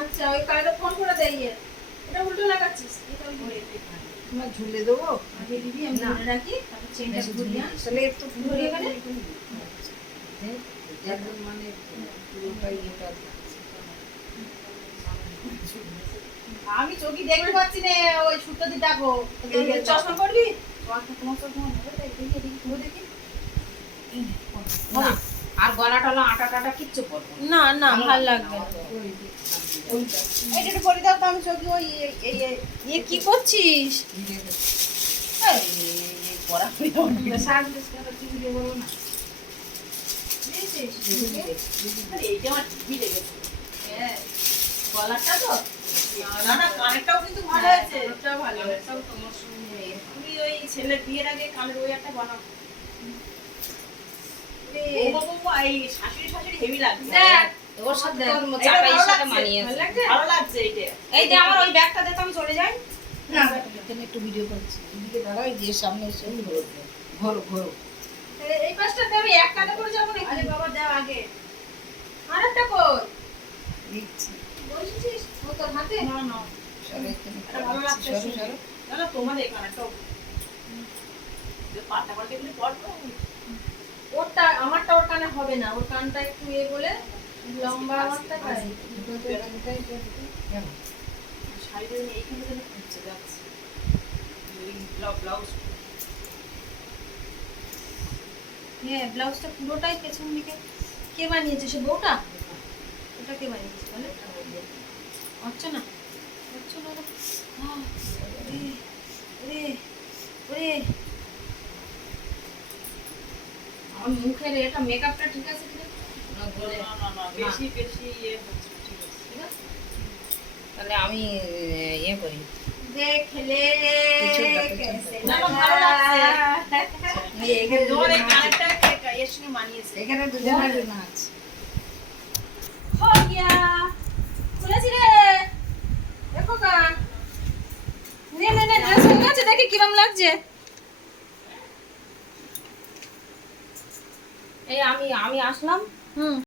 আচ্ছা ওই কার্ডে ফোন করে দেই এটা উল্টো লাগাচ্ছিস এটা ঘুরে তোমার ঝুলে দেবো আগে দিবি আমি ধরে রাখি তারপর চেনটা ঘুরিয়ে তাহলে একটু ঘুরিয়ে গেলে একদম মানে পুরোটাই এটা আমি চোখই দেখতে পাচ্ছি না ওই সুতো দিয়ে ডাকো চশমা পরবি তোমার চশমা হবে তাই দেখি দেখি তুমি দেখি না, আর গলা টলা আটা টাটা কিচ্ছু করবো না। না না ভালো লাগবে না এইটা একটু পরে দাও তো আমি চোখে ওই এই এই কি করছিস পড়া হয়ে সার দিতে টিভি দিয়ে বলবো না এইটা আমার টিভি লেগেছে হ্যাঁ গলাটা তো না না কানেরটাও কিন্তু ভালো আছে ওটাও ভালো কানেরটাও তোমার সঙ্গে তুমি ওই ছেলের বিয়ের আগে কানের ওই একটা বানাও ও বাবা এই শাশুড়ি হেভি লাগছে দেখ ওর সাথে দেখ, তোর এটা চাপাইয়ের ভালো সাথে লাগছে, মানিয়েছে ভালো লাগছে এইটা এই যে আমার ওই ব্যাগটা দে তো আমি চলে যাই না এখানে একটু ভিডিও করছি এদিকে দাঁড়াও এই যে সামনে এসে ঘোরো ঘোরো এই পাশটাতে আমি এক কানে করে যাবো নাকি আরে বাবা দাও আগে আরেকটা কই দিচ্ছি বসেছিস ও তোর হাতে না না সরো এখানে এটা ভালো লাগছে সরো শুনতে। সরো না না তোমাদের কানেরটাও পাতা পাতা এগুলো পড়বো ওরটা আমারটা ওর কানে হবে না ওর কানটা একটু এ বলে লম্বা আমারটা পাই শাড়িটা এইখানে যেন খুঁজছে যাচ্ছে ওই ব্লাউজ হ্যাঁ ব্লাউজটা পুরোটাই পেছন দিকে কে বানিয়েছে সে বউটা ওটা কে বানিয়েছে বলে অর্চনা অর্চনা ওরে ওরে ওরে আমার মুখের এটা মেকআপটা ঠিক আছে কিনা না, ঘোরে। না না না বেশি বেশি ইয়ে হচ্ছে ঠিক আছে ঠিক আছে তাহলে আমি ইয়ে করি देख ले পিছনটা, कैसे পিছনটা। না, না, ভালো লাগছে। এখানে তোমার এই দুজনে কানেরটা এর সঙ্গে মানিয়েছে এখানে দুজনের নাচ हो गया খুলেছি রে দেখো কা নে নে নে ড্রেস হয়ে গেছে দেখি কিরম লাগছে এই আমি আসলাম হুম